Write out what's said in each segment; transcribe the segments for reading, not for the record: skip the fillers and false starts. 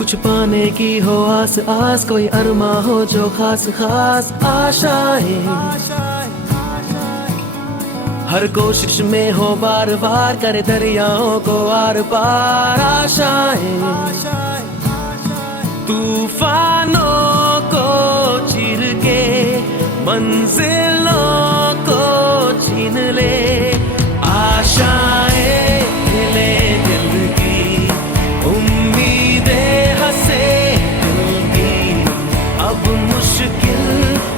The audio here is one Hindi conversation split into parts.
कुछ पाने की हो आस आस, कोई अरमा हो जो खास खास आशाएं, हर कोशिश में हो बार बार करे दरियाओं को आर पार आशाएं, तूफानों को चीर के मंजिलों को छीन ले आशाएं, हिले दिल की उम्मीदें हंसे दिल की, अब मुश्किल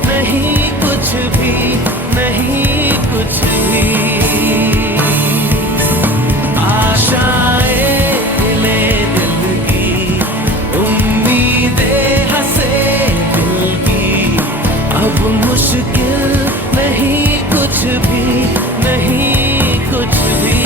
नहीं कुछ भी, नहीं कुछ भी। आशाएं हिले दिल की उम्मीदें हंसे दिल की, अब मुश्किल नहीं कुछ भी, नहीं कुछ भी।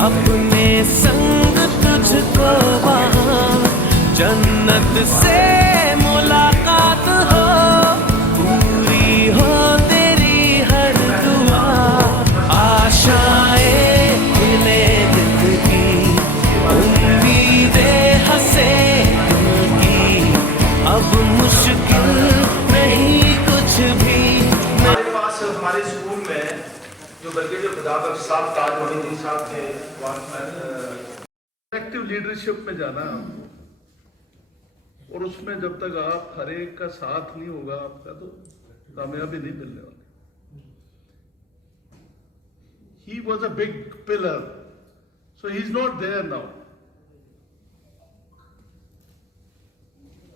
अपने संग तुझको वहाँ जन्नत से मुलाकात हो, पूरी हो तेरी हर दुआ। आशाएं हिले दिल की उम्मीदें हंसे दिल की, अब मुश्किल नहीं कुछ भी। हमारे पास हमारे स्कूल में जो बल्कि जो खुदाबख्श साहब ताज मोहिद्दीन साहब थे, एक्टिव लीडरशिप में जाना आपको, और उसमें जब तक आप हर एक का साथ नहीं होगा आपका, तो कामयाबी नहीं मिलने वाली। He was a big pillar, so he is not there now.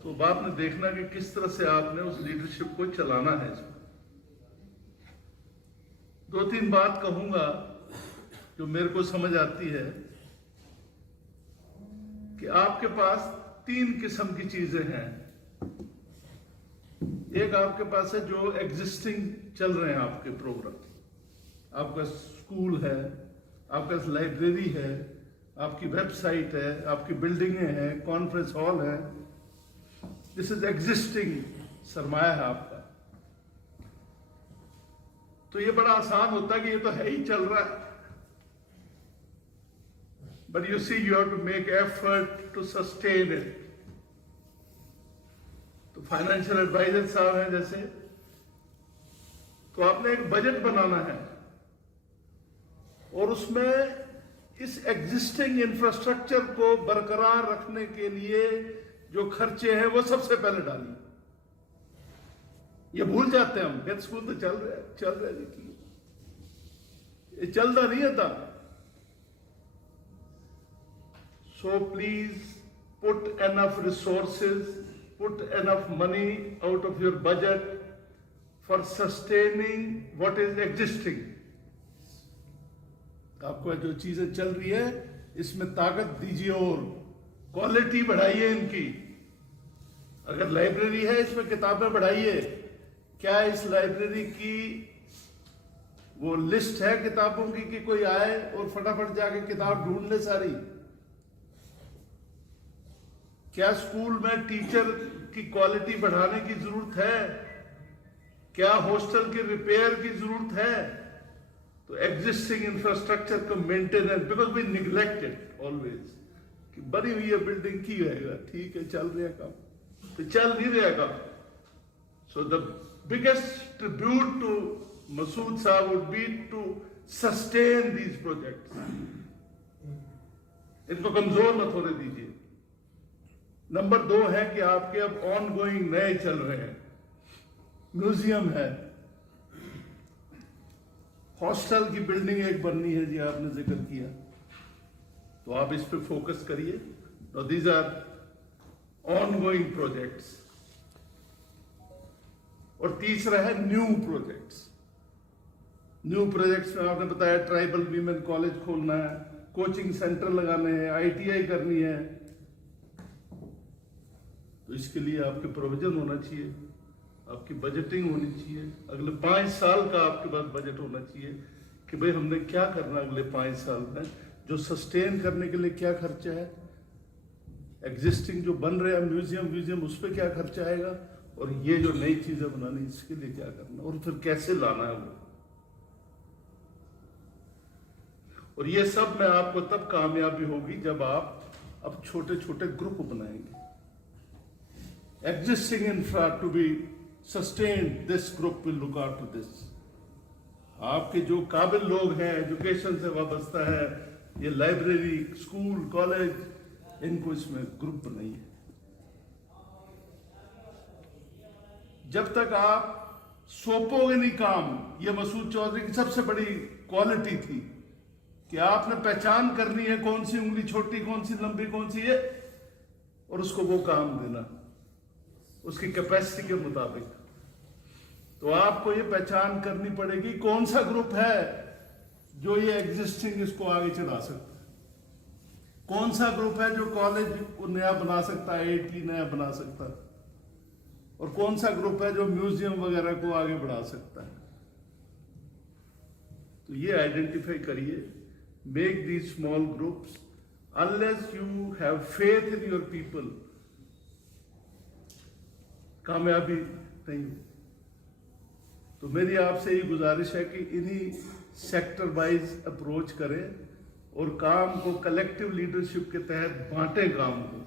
तो आपने देखना कि किस तरह से आपने उस लीडरशिप को चलाना है। दो तीन बात कहूंगा जो मेरे को समझ आती है कि आपके पास तीन किस्म की चीजें हैं। एक आपके पास है जो एग्जिस्टिंग चल रहे हैं आपके प्रोग्राम, आपका स्कूल है, आपका लाइब्रेरी है, आपकी वेबसाइट है, आपकी बिल्डिंगें हैं, कॉन्फ्रेंस हॉल है। दिस इज एग्जिस्टिंग सरमाया है आपका। तो ये बड़ा आसान होता है कि ये तो है ही, चल रहा है, but you see you have to make effort to sustain it. तो फाइनेंशियल एडवाइजर साहब हैं जैसे, तो आपने एक बजट बनाना है और उसमें इस एग्जिस्टिंग इंफ्रास्ट्रक्चर को बरकरार रखने के लिए जो खर्चे हैं वो सबसे पहले डालिए। ये भूल जाते हैं हम, गेट स्कूल तो चल रहा है देखिए, ये चलता नहीं था। So please put enough resources, put enough money out of your budget for sustaining what is existing. आपको जो चीजें चल रही है इसमें ताकत दीजिए और क्वालिटी बढ़ाइए इनकी। अगर लाइब्रेरी है इसमें किताबें बढ़ाइए। क्या इस लाइब्रेरी की वो लिस्ट है किताबों की कि कोई आए और फटाफट जाके किताब ढूंढ ले सारी? क्या स्कूल में टीचर की क्वालिटी बढ़ाने की जरूरत है? क्या हॉस्टल की रिपेयर की जरूरत है? तो एग्जिस्टिंग इंफ्रास्ट्रक्चर को maintenance, because we neglected always कि बनी हुई है बिल्डिंग की रहेगा, ठीक है चल रहा काम, तो चल नहीं रहेगा। So the biggest tribute to Masood साहब would be to sustain these projects. इनको कमजोर मत होने दीजिए। नंबर 2 है कि आपके अब ऑन गोइंग नए चल रहे हैं, म्यूजियम है, हॉस्टल की बिल्डिंग एक बननी है जी, आपने जिक्र किया, तो आप इस पे फोकस करिए। तो these are ongoing projects. और तीसरा है न्यू प्रोजेक्ट्स। न्यू प्रोजेक्ट्स में आपने बताया ट्राइबल वीमेन कॉलेज खोलना है, कोचिंग सेंटर लगाने हैं, ITI करनी है। तो इसके लिए आपके प्रोविजन होना चाहिए, आपकी बजटिंग होनी चाहिए। अगले 5 साल का आपके पास बजट होना चाहिए कि भाई हमने क्या करना अगले 5 साल में, जो सस्टेन करने के लिए क्या खर्चा है, एग्जिस्टिंग जो बन रहे हैं म्यूजियम उस पर क्या खर्चा आएगा, और ये जो नई चीजें बनानी इसके लिए क्या करना, और फिर कैसे लाना है वो। और ये सब में आपको तब कामयाबी होगी जब आप अब छोटे छोटे ग्रुप बनाएंगे। Existing infra to be sustained, this group will look after this. आपके जो काबिल लोग हैं, एजुकेशन से वाबस्ता है, ये लाइब्रेरी, स्कूल, कॉलेज, इनको इसमें ग्रुप बनाइए। जब तक आप सौंपोगे नहीं काम, ये मसूद चौधरी की सबसे बड़ी क्वालिटी थी कि आपने पहचान करनी है कौन सी उंगली छोटी, कौन सी लंबी, कौन सी ये, और उसको वो काम देना उसकी कैपेसिटी के मुताबिक। तो आपको ये पहचान करनी पड़ेगी कौन सा ग्रुप है जो ये एग्जिस्टिंग इसको आगे चढ़ा सकता है, कौन सा ग्रुप है जो कॉलेज को नया बना सकता है, IIT नया बना सकता है, और कौन सा ग्रुप है जो म्यूजियम वगैरह को आगे बढ़ा सकता है। तो ये आइडेंटिफाई करिए, make these small groups. Unless you have faith in your people, कामयाबी नहीं। तो मेरी आपसे ये गुजारिश है कि इन्हीं सेक्टर वाइज अप्रोच करें और काम को कलेक्टिव लीडरशिप के तहत बांटें। काम को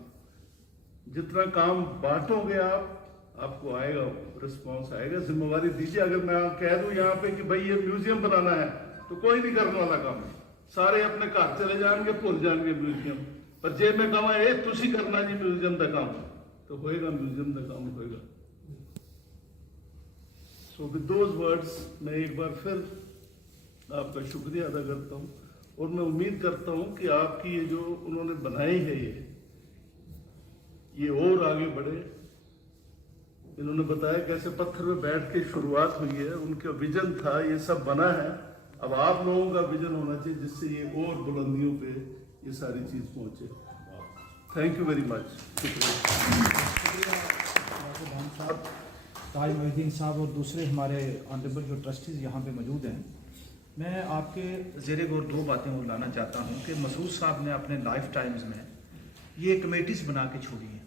जितना काम बांटोगे आपको आएगा, रिस्पॉन्स आएगा। जिम्मेवारी दीजिए। अगर मैं कह दूं यहाँ पे कि भाई ये म्यूजियम बनाना है, तो कोई नहीं करने वाला काम, सारे अपने घर चले जाएंगे, भूल जाएंगे म्यूजियम। पर जे मैं कहा ये तुसी करना जी म्यूजियम का काम, तो होएगा, म्यूजियम का काम होएगा। सो विद दोज वर्ड्स मैं एक बार फिर आपका शुक्रिया अदा करता हूँ, और मैं उम्मीद करता हूँ कि आपकी ये जो उन्होंने बनाई है ये और आगे बढ़े। इन्होंने बताया कैसे पत्थर में बैठ के शुरुआत हुई है, उनका विजन था, ये सब बना है। अब आप लोगों का विजन होना चाहिए जिससे ये और बुलंदियों पे ये सारी चीज पहुंचे। Thank you very much. Taj Mohiuddin साहब और दूसरे हमारे ऑनरेबल जो ट्रस्टीज़ यहाँ पे मौजूद हैं, मैं आपके ज़ेरे गौर 2 बातें और लाना चाहता हूँ कि मसूद साहब ने अपने लाइफ टाइम्स में ये कमेटीज़ बना के छोड़ी हैं।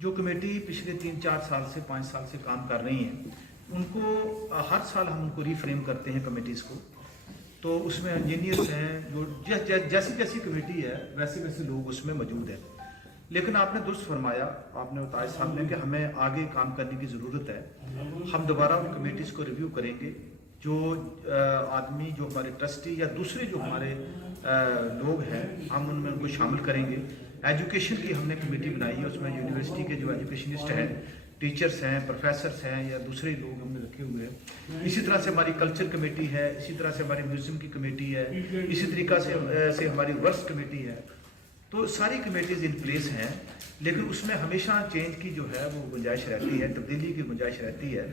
जो कमेटी पिछले 3-4 साल से 5 साल से काम कर रही हैं, उनको हर साल हम उनको रीफ्रेम करते हैं कमेटीज़ को। तो उसमें इंजीनियर्स हैं, जो जैसी जैसी कमेटी है वैसे वैसे लोग उसमें मौजूद हैं। लेकिन आपने दुरुस्त फरमाया, आपने ताज साहब ने, कि हमें आगे काम करने की ज़रूरत है। हम दोबारा उन कमेटीज़ को रिव्यू करेंगे। जो आदमी, जो हमारे ट्रस्टी या दूसरे जो हमारे लोग हैं, हम उनमें उनको शामिल करेंगे। एजुकेशन की हमने कमेटी बनाई है, उसमें यूनिवर्सिटी के जो एजुकेशनिस्ट हैं, टीचर्स हैं, प्रोफेसर्स हैं या दूसरे लोग हमने रखे हुए हैं। इसी तरह से हमारी कल्चर कमेटी है, इसी तरह से हमारी म्यूजियम की कमेटी है, इसी तरीका से हमारी वर्क्स कमेटी है। तो सारी कमेटीज़ इन प्लेस हैं, लेकिन उसमें हमेशा चेंज की जो है वो गुंजाइश रहती है, तब्दीली की गुंजाइश रहती है।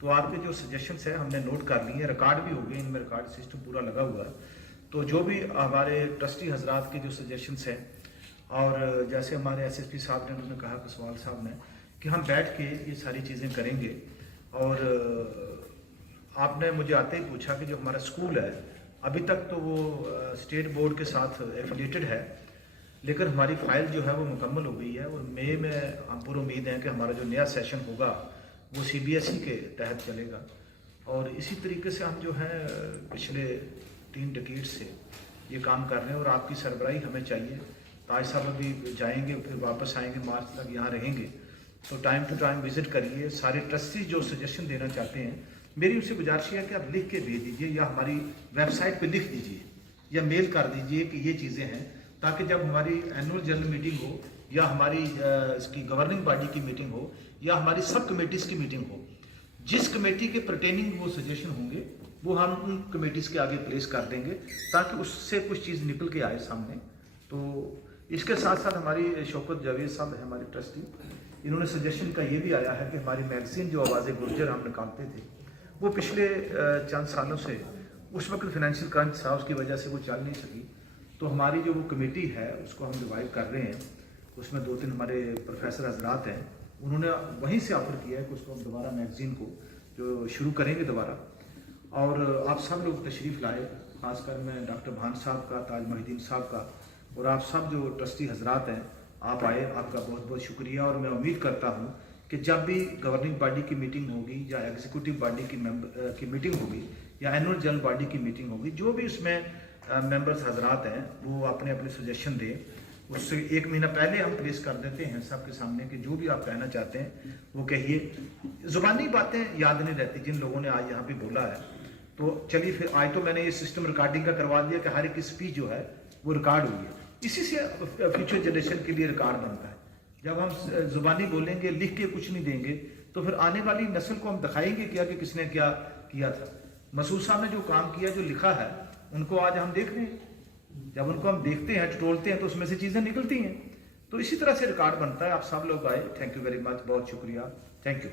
तो आपके जो सजेशंस हैं हमने नोट कर लिए हैं, रिकॉर्ड भी हो गए, इनमें रिकॉर्ड सिस्टम पूरा लगा हुआ है। तो जो भी हमारे ट्रस्टी हजरात के जो सजेशंस हैं, और जैसे हमारे SSP साहब ने, उन्होंने कहा, कसवाल साहब ने, कि हम बैठ के ये सारी चीज़ें करेंगे। और आपने मुझे आते ही पूछा कि जो हमारा स्कूल है, अभी तक तो वो स्टेट बोर्ड के साथ एफिलिएटेड है, लेकिन हमारी फाइल जो है वो मुकम्मल हो गई है। और मई में हम पूरी उम्मीद है कि हमारा जो नया सेशन होगा वो CBSE के तहत चलेगा। और इसी तरीके से हम जो है पिछले 3 डिकेड से ये काम कर रहे हैं, और आपकी सरबराही हमें चाहिए। ताज साहब अभी जाएंगे, फिर वापस आएंगे, मार्च तक यहाँ रहेंगे। तो टाइम टू टाइम विजिट करिए। सारे ट्रस्टी जो सजेशन देना चाहते हैं, मेरी उनसे गुजारिश है कि आप लिख के भेज दीजिए, या हमारी वेबसाइट पे लिख दीजिए, या मेल कर दीजिए कि ये चीज़ें हैं, ताकि जब हमारी एनुअल जनरल मीटिंग हो, या हमारी इसकी गवर्निंग बॉडी की मीटिंग हो, या हमारी सब कमेटीज़ की मीटिंग हो, जिस कमेटी के परटेनिंग वो सजेशन होंगे वो हम उन कमेटीज़ के आगे प्लेस कर देंगे, ताकि उससे कुछ चीज़ निकल के आए सामने। तो इसके साथ साथ हमारी शौकत जावेद साहब है, हमारे ट्रस्टी, इन्होंने सजेशन का ये भी आया है कि हमारी मैगजीन जो आवाज़ गुर्जर हम निकालते थे वो पिछले चंद सालों से उस वक्त फाइनेंशियल क्रंच था, उसकी वजह से वो चल नहीं सकी। तो हमारी जो वो कमेटी है उसको हम रिवाइव कर रहे हैं। उसमें 2-3 हमारे प्रोफेसर हजरात हैं, उन्होंने वहीं से ऑफर किया है कि उसको हम दोबारा मैगजीन को जो शुरू करेंगे दोबारा। और आप सब लोग तशरीफ़ लाए, खासकर मैं डॉक्टर भान साहब का, ताज मोहिद्दीन साहब का और आप सब जो ट्रस्टी हजरात हैं, आप आए, आपका बहुत बहुत शुक्रिया। और मैं उम्मीद करता हूँ कि जब भी गवर्निंग बॉडी की मीटिंग होगी या एग्जीक्यूटिव बॉडी की मीटिंग होगी या एनुअल जनरल बॉडी की मीटिंग होगी, जो भी उसमें मेंबर्स हजरात हैं वो अपने अपने सजेशन दें। उससे 1 महीना पहले हम प्लेस कर देते हैं सबके सामने कि जो भी आप कहना चाहते हैं वो कहिए। ज़ुबानी बातें याद नहीं रहती जिन लोगों ने आज यहाँ पे बोला है। तो चलिए फिर आज तो मैंने ये सिस्टम रिकॉर्डिंग का करवा दिया कि हर एक स्पीच जो है वो रिकॉर्ड हुई है। इसी से फ्यूचर जनरेशन के लिए रिकॉर्ड बनता है। जब हम ज़ुबानी बोलेंगे, लिख के कुछ नहीं देंगे, तो फिर आने वाली नस्ल को हम दिखाएंगे क्या कि किसने क्या किया था। मसूद साहब ने जो काम किया, जो लिखा है, उनको आज हम देख रहे हैं। जब उनको हम देखते हैं, टटोलते हैं, तो उसमें से चीज़ें निकलती हैं। तो इसी तरह से रिकॉर्ड बनता है। आप सब लोग आए, थैंक यू वेरी मच, बहुत शुक्रिया, थैंक यू।